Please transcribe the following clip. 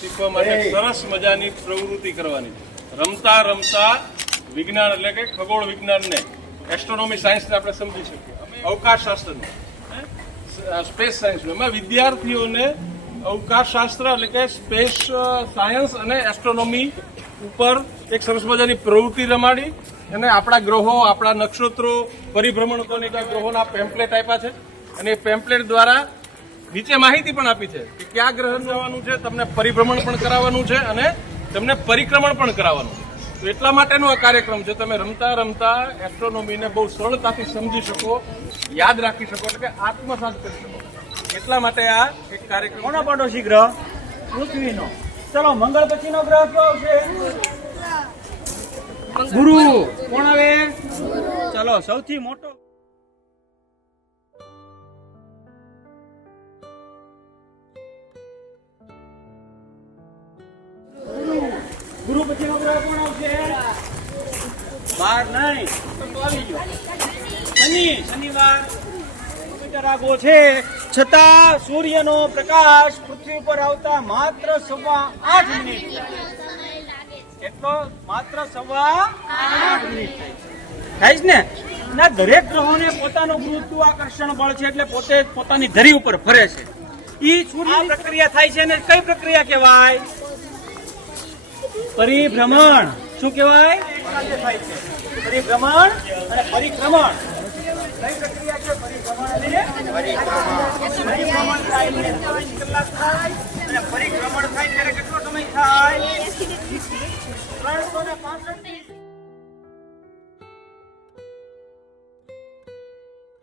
શીખવા માટે સરસ મજાની પ્રવૃત્તિ કરવાની રમતા રમતા વિજ્ઞાન એટલે કે ખગોળ વિજ્ઞાનને એસ્ટ્રોનોમી સાયન્સને આપણે સમજી શકીએ અવકાશ શાસ્ત્રને સ્પેસ સાયન્સ એમાં વિદ્યાર્થીઓને અવકાશ શાસ્ત્ર એટલે કે સ્પેસ સાયન્સ અને એસ્ટ્રોનોમી ઉપર એક સરસ મજાની પ્રવૃત્તિ રમાડી અને આપણા ગ્રહો આપણા નક્ષત્રો પરિભ્રમણ ગ્રહોના પેમ્પલેટ આપ્યા છે અને એ પેમ્પલેટ દ્વારા નીચે માહિતી પણ આપી છે કે કયા ગ્રહ જવાનું છે તમને પરિભ્રમણ પણ કરાવવાનું છે અને તમને પરિક્રમણ પણ કરાવવાનું છે તો એટલા માટેનો આ કાર્યક્રમ છે તમે રમતા રમતા એસ્ટ્રોનોમીને બહુ સરળતાથી સમજી શકો યાદ રાખી શકો એટલે કે આત્મસાત કરી શકો એટલા માટે આ એક કાર્યક્રમ કોનો પડોશી ગ્રહ પૃથ્વીનો ચલો મંગળ પછીનો ગ્રહ કયો આવશે ગુરુ કોણ આવે ચલો સૌથી મોટો ગુરુ પછીનો ગ્રહ કોણ આવશે બાર નહીં તો આવી ગયો શનિવાર આગો છે છતાં સૂર્યનો પ્રકાશ પૃથ્વી પર આવતા માત્ર 8.25 મિનિટ એટલો માત્ર 8.25 મિનિટ થાય છે ને ના દરેક ગ્રહોને પોતાનું ગુરુત્વાકર્ષણ બળ છે એટલે પોતે પોતાની ધરી ઉપર ફરે છે ઈ સૂર્યની પ્રક્રિયા થાય છે ને કઈ પ્રક્રિયા કહેવાય પરિભ્રમણ શું કહેવાય થાય છે પરિભ્રમણ અને પરિક્રમણ કઈ પ્રક્રિયા છે પરિભ્રમણ અને પરિક્રમણ થાય એટલે 24 કલાક થાય અને પરિક્રમણ થાય ત્યારે કેટલો સમય થાય 365